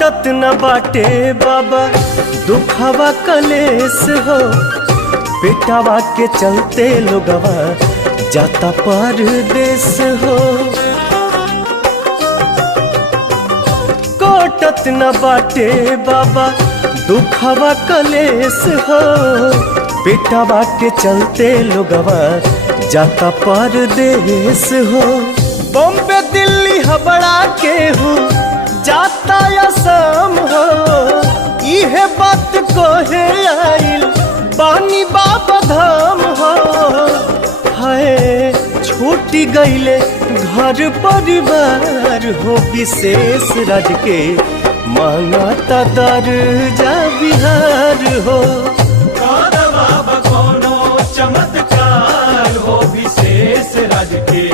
कटत न बाटे बाबा दुखवा कलेस हो, बेटावा के चलते लोगवा जाता परदेस हो। कटत न बाटे बाबा दुखवा कलेस हो, बेटावा के चलते लोगवा जाता परदेस हो। बॉम्बे दिल्ली हबड़ा के हूँ जाता असम हो, इहे बात कोहे आइल बानी बाबा धाम हो। हाय छूटी गईले घर परिवार हो, विशेष राज के मांगता दर्जा बिहार हो। बाबा कोनो चमत्कार हो, विशेष राज के